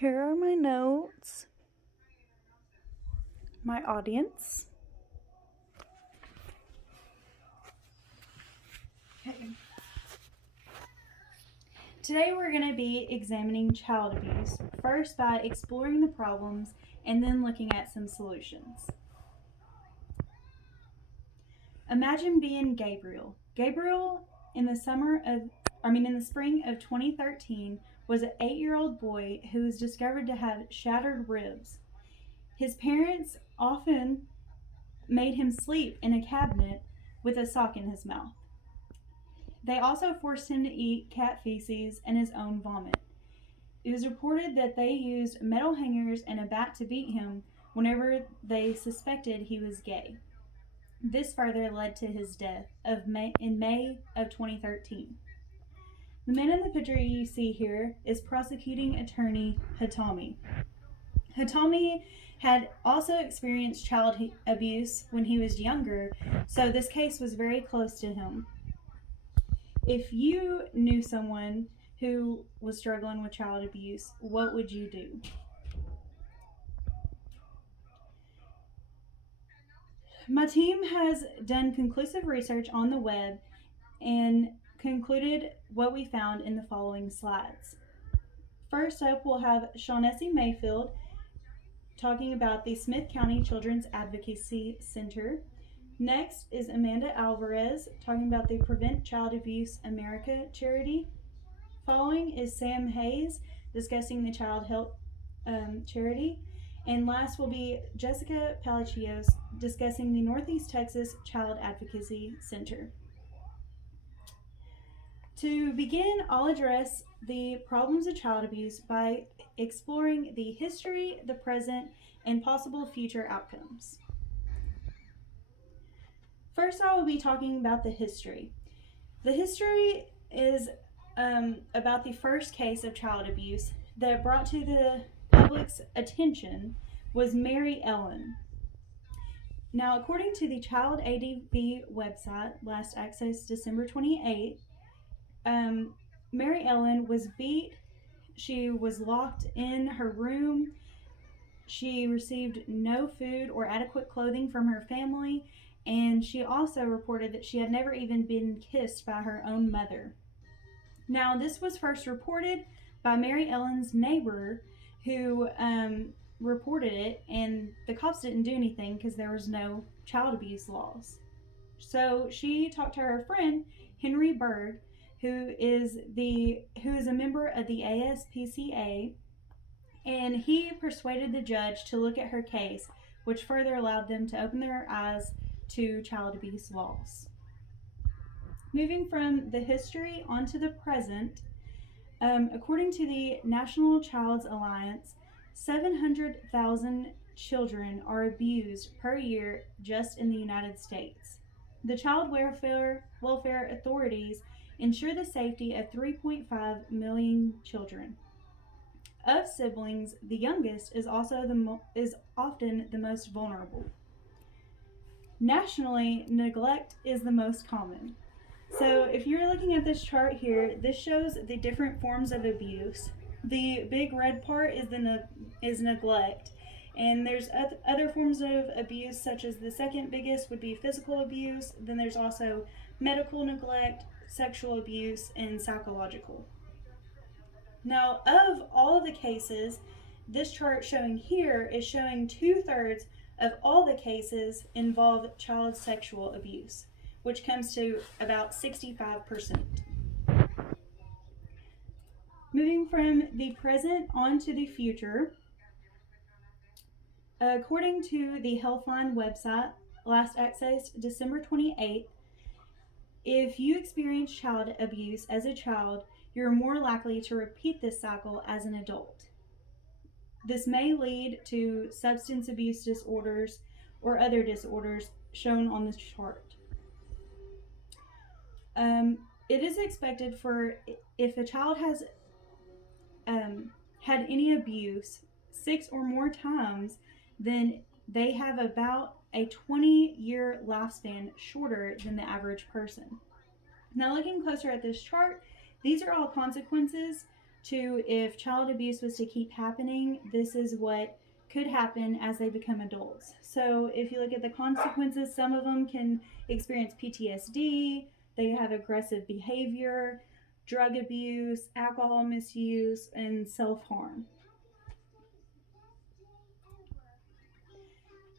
Here are my notes. My audience. Okay. Today we're going to be examining child abuse, first by exploring the problems and then looking at some solutions. Imagine being Gabriel. Gabriel in the spring of 2013 was an 8-year-old boy who was discovered to have shattered ribs. His parents often made him sleep in a cabinet with a sock in his mouth. They also forced him to eat cat feces and his own vomit. It was reported that they used metal hangers and a bat to beat him whenever they suspected he was gay. This further led to his death in May of 2013. The man in the picture you see here is prosecuting attorney Hatami. Hatami had also experienced child abuse when he was younger, so this case was very close to him. If you knew someone who was struggling with child abuse, what would you do? My team has done conclusive research on the web and concluded what we found in the following slides. First up, we'll have Shaughnessy Mayfield talking about the Smith County Children's Advocacy Center. Next is Amanda Alvarez talking about the Prevent Child Abuse America charity. Following is Sam Hayes discussing the Child Help charity. And last will be Jessica Palacios discussing the Northeast Texas Child Advocacy Center. To begin, I'll address the problems of child abuse by exploring the history, the present, and possible future outcomes. First, I will be talking about the history. The history is about the first case of child abuse that brought to the public's attention was Mary Ellen. Now, according to the Child ADV website, last accessed December 28th, Mary Ellen was beat. She was locked in her room. She received no food or adequate clothing from her family, and she also reported that she had never even been kissed by her own mother. Now, this was first reported by Mary Ellen's neighbor who reported it, and the cops didn't do anything because there was no child abuse laws. So she talked to her friend, Henry Berg, who is a member of the ASPCA, and he persuaded the judge to look at her case, which further allowed them to open their eyes to child abuse laws. Moving from the history onto the present, according to the National Child's Alliance, 700,000 children are abused per year just in the United States. The child welfare authorities ensure the safety of 3.5 million children. Of siblings, the youngest is often the most vulnerable. Nationally, neglect is the most common. So if you're looking at this chart here, this shows the different forms of abuse. The big red part is neglect, and there's other forms of abuse, such as the second biggest would be physical abuse. Then there's also medical neglect, sexual abuse, and psychological. Now, of all of the cases, this chart showing here is showing 2/3 of all the cases involve child sexual abuse, which comes to about 65%. Moving from the present on to the future, according to the Healthline website, last accessed December 28th, if you experience child abuse as a child, you're more likely to repeat this cycle as an adult. This may lead to substance abuse disorders or other disorders shown on this chart. It is expected if a child has had any abuse 6 or more times, then they have about a 20-year lifespan shorter than the average person. Now, looking closer at this chart, these are all consequences to if child abuse was to keep happening, this is what could happen as they become adults. So if you look at the consequences, some of them can experience PTSD, they have aggressive behavior, drug abuse, alcohol misuse, and self-harm.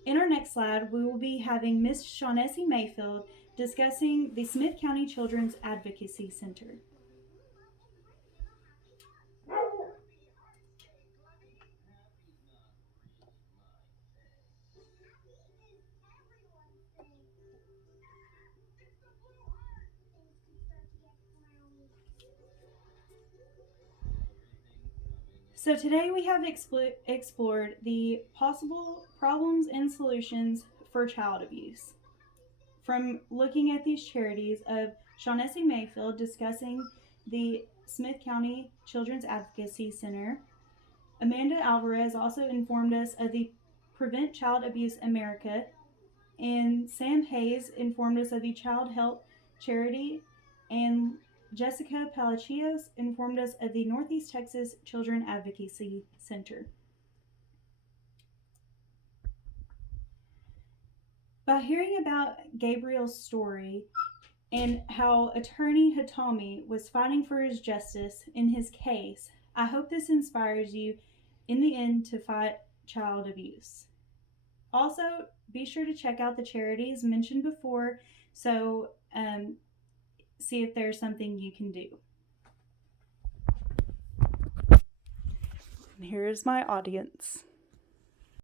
In our next slide, we will be having Miss Shaughnessy Mayfield discussing the Smith County Children's Advocacy Center. So today we have explored the possible problems and solutions for child abuse. From looking at these charities of Shaughnessy Mayfield discussing the Smith County Children's Advocacy Center, Amanda Alvarez also informed us of the Prevent Child Abuse America, and Sam Hayes informed us of the Child Help Charity, and Jessica Palacios informed us of the Northeast Texas Children Advocacy Center. By hearing about Gabriel's story and how attorney Hatami was fighting for his justice in his case, I hope this inspires you in the end to fight child abuse. Also, be sure to check out the charities mentioned before, so see if there's something you can do. And here's my audience.